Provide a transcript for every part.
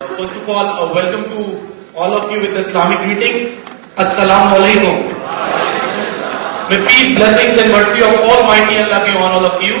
First of all, welcome to all of you with Islamic greeting. Assalamu alaikum. May peace, blessings and mercy of Almighty Allah be on all of you.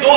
2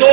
2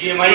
GMI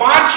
5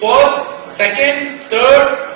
1st, 2nd, 3rd,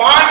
5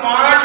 5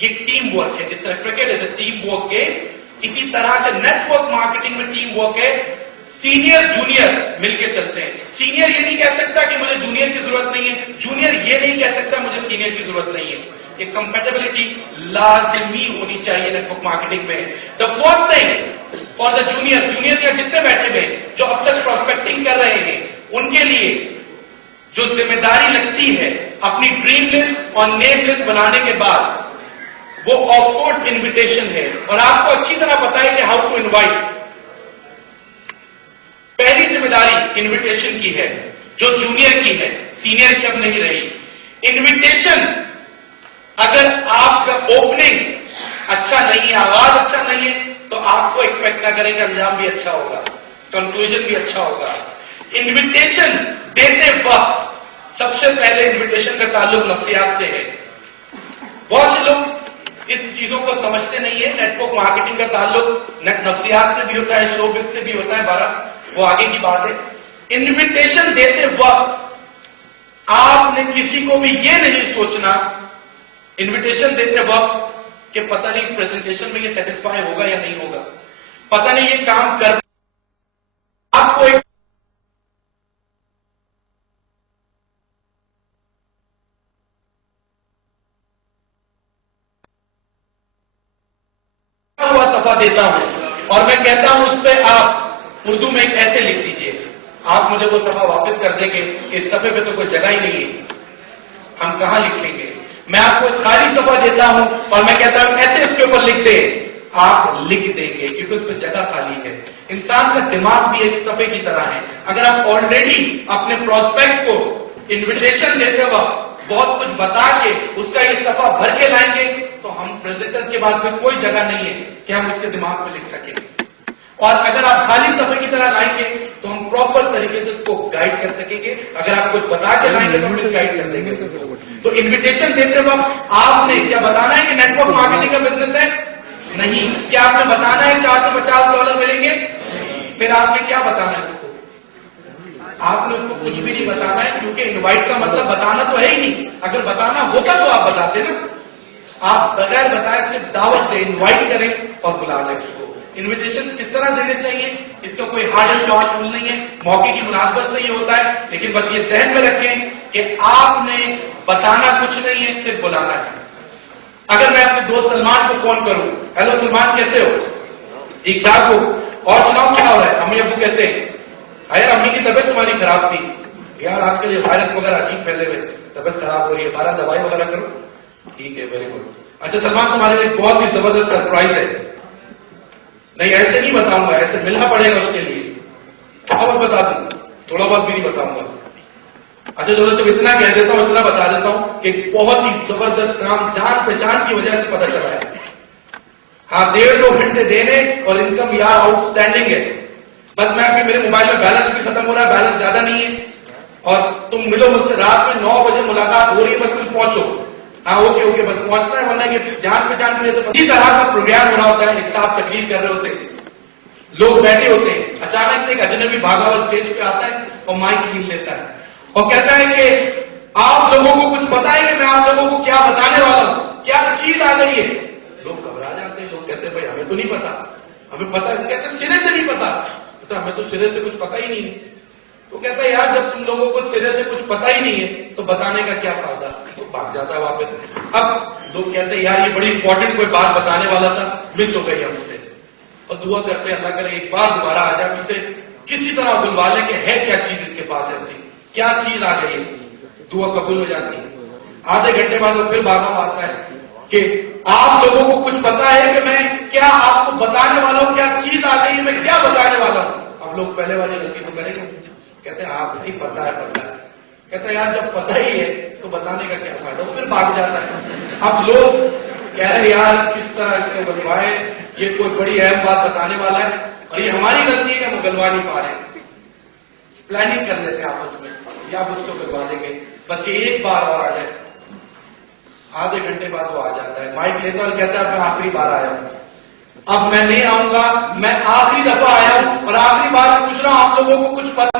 یہ team work ہے. جس طرح cricket ہے team work ہے، اسی طرح سے net work marketing میں ٹیم ورک ہے. سینئر جونیئر مل کے چلتے ہیں. سینئر یہ نہیں کہہ سکتا کہ مجھے جونیئر کی ضرورت نہیں ہے، جونیئر یہ نہیں کہہ سکتا مجھے سینئر کی ضرورت نہیں ہے. ایک کمپیٹیبلٹی لازمی ہونی چاہیے نیٹ ورک مارکیٹنگ میں. The first thing for the junior کے جتنے بیٹھے ہوئے جو اب تک پروسپیکٹنگ کر رہے ہیں، ان کے لیے جو ذمہ داری لگتی ہے اپنی ڈریم لسٹ اور نیم لسٹ بنانے کے بعد وہ آف کورس انویٹیشن ہے. اور آپ کو اچھی طرح پتا ہے کہ ہاؤ ٹو انوائٹ. پہلی ذمہ داری انویٹیشن کی ہے جو جونیئر کی ہے، سینئر کی اب نہیں رہی. انویٹیشن اگر آپ کا اوپننگ اچھا نہیں ہے، آغاز اچھا نہیں ہے، تو آپ کو ایکسپیکٹ نہ کریں کہ انجام بھی اچھا ہوگا، کنکلوژن بھی اچھا ہوگا. انویٹیشن دیتے وقت سب سے پہلے انویٹیشن کا تعلق نفسیات سے ہے. بہت سے لوگ اس چیزوں کو سمجھتے نہیں ہے. نیٹ ورک مارکیٹنگ کا تعلق نفسیات سے بھی ہوتا ہے، شو بزنس سے بھی ہوتا ہے. بارہ وہ آگے کی بات ہے. انویٹیشن دیتے وقت آپ نے کسی کو بھی یہ نہیں سوچنا انویٹیشن دیتے وقت کہ پتہ نہیں پریزنٹیشن میں یہ سیٹسفائی ہوگا یا نہیں ہوگا، پتہ نہیں یہ کام کر. آپ کو ایک ہوا صفحہ دیتا ہوں اور میں کہتا ہوں اس پہ آپ اردو میں ایک ایسے لکھ دیجئے. آپ مجھے وہ صفحہ واپس کر دیں گے کہ اس صفحے پہ تو کوئی جگہ ہی نہیں ہے، ہم کہاں لکھیں گے. میں آپ کو ایک خالی صفحہ دیتا ہوں اور میں کہتا ہوں ایسے اس کے اوپر لکھ دیں، آپ لکھ دیں گے کیونکہ اس پہ جگہ خالی ہے. انسان کا دماغ بھی ایک صفحے کی طرح ہے. اگر آپ آلریڈی اپنے پروسپیکٹ کو انویٹیشن دیتے وقت بہت کچھ بتا کے اس کا یہ صفحہ بھر کے لائیں گے تو ہم پریزنٹر کے بعد میں کوئی جگہ نہیں ہے کہ ہم اس کے دماغ میں لکھ سکیں. اور اگر آپ خالی صفحے کی طرح لائیں گے تو ہم پراپر طریقے سے اس کو گائیڈ کر سکیں گے. اگر آپ کچھ بتا کے لائیں گے تو ہم اس گائیڈ کر دیں گے اس کو. تو انویٹیشن دیتے وقت آپ نے کیا بتانا ہے کہ نیٹ ورک مارکیٹنگ کا بزنس ہے؟ نہیں. کیا آپ نے بتانا ہے $450 ملیں گے؟ پھر آپ نے کیا بتانا ہے اس کو؟ آپ نے اس کو کچھ بھی نہیں بتانا ہے کیونکہ انوائٹ کا مطلب بتانا تو ہے ہی نہیں. اگر بتانا ہوتا تو آپ بتاتے نا. آپ بغیر بتائے صرف دعوت سے انوائٹ کریں اور بلا لیں اس کو. انویٹیشن کس طرح دینے چاہیے اس کا کوئی ہارڈ اینڈ فاسٹ رول نہیں ہے، موقع کی مناسبت سے یہ ہوتا ہے. لیکن بس یہ ذہن میں رکھیں کہ آپ نے بتانا کچھ نہیں ہے، صرف بلانا ہے. اگر میں اپنے دوست سلمان کو فون کروں، ہیلو سلمان کیسے ہو؟ ٹھیک ٹھاک ہو، اور سناؤ کیا ہو رہا ہے؟ امی ابو کیسے ہیں؟ یار امی کی طبیعت تمہاری خراب تھی یار، آج کل یہ وائرس وغیرہ عجیب پھیلے ہوئے، طبیعت خراب ہو رہی ہے، 12 دوائی وغیرہ کرو. ٹھیک ہے، ویری گڈ. اچھا سلمان تمہارے لیے بہت ہی زبردست سرپرائز ہے. نہیں ایسے نہیں بتاؤں گا، ایسے ملنا پڑے گا اس کے لیے. تھوڑا بہت بتا دوں، تھوڑا بہت بھی نہیں بتاؤں گا. اچھا چلو جب اتنا کہہ دیتا ہوں اتنا بتا دیتا ہوں کہ بہت ہی زبردست کام جان پہچان کی وجہ سے پتہ چلا ہے. ہاں 1.5-2 گھنٹے دینے اور انکم یار آؤٹ اسٹینڈنگ ہے. بس میں ابھی میرے موبائل میں بیلنس بھی ختم ہو رہا ہے، بیلنس زیادہ نہیں ہے، اور تم ملو مجھ سے رات میں 9 بجے ملاقات ہو رہی ہے، بس تم پہنچو. ہاں اوکے بس پہنچنا ہے، ورنہ کہ جان پہچان کی وجہ سے اسی طرح کا پروگرام ہو رہا ہوتا ہے. ایک صاحب تقریر کر رہے ہوتے ہیں، لوگ بیٹھے ہوتے ہیں، اچانک سے ایک اجنبی بھاگا ہوا اسٹیج پہ آتا ہے اور مائک چھین لیتا ہے اور کہتا ہے کہ آپ لوگوں کو کچھ پتا ہے کہ میں آپ لوگوں کو کیا بتانے والا ہوں، کیا چیز آ گئی ہے. لوگ گھبرا جاتے ہیں، لوگ کہتے ہیں بھائی ہمیں تو نہیں پتا، ہمیں پتا. کہتے سرے سے نہیں پتا، ہمیں تو سرے سے کچھ پتا ہی نہیں ہے. تو کہتا ہے یار جب تم لوگوں کو سرے سے کچھ پتا ہی نہیں ہے تو بتانے کا کیا فائدہ. تو بھاگ جاتا ہے واپس. اب لوگ کہتے ہیں یار یہ بڑی امپورٹنٹ کوئی بات بتانے والا تھا، مس ہو گئی ہم سے. اور دعا کرتے اللہ کرے ایک بار دوبارہ آ جائے، مجھ سے کسی طرح بلوا لے کہ ہے کیا چیز اس کے پاس ایسی، کیا چیز آ گئی. دعا قبول ہو جاتی ہے. آدھے گھنٹے بعد وہ پھر بھاگا آتا ہے کہ آپ لوگوں کو کچھ پتا ہے کہ میں کیا آپ کو بتانے والا ہوں، کیا چیز آ گئی ہے، میں کیا بتانے والا ہوں. اب لوگ پہلے والی غلطی تو کریں گے، کہتے ہیں آپ ہی پتا ہے. کہتے ہیں یار جب پتا ہی ہے تو بتانے کا کیا فائدہ. وہ پھر بھاگ جاتا ہے. اب لوگ کہہ رہے یار کس طرح اس کو گلوائے، یہ کوئی بڑی اہم بات بتانے والا ہے اور یہ ہماری غلطی ہے کہ ہم گلوا نہیں پا رہے. پلاننگ کر لیتے آپس میں یا اس کو گلوا دیں گے، بس یہ ایک بار اور آ جائے. آدھے گھنٹے بعد وہ آ جاتا ہے، مائک لیتا اور کہتا ہے میں آخری بار آیا ہوں، اب میں نہیں آؤں گا، میں آخری دفعہ آیا ہوں اور آخری بار پوچھ رہا ہوں آپ لوگوں کو کچھ پتا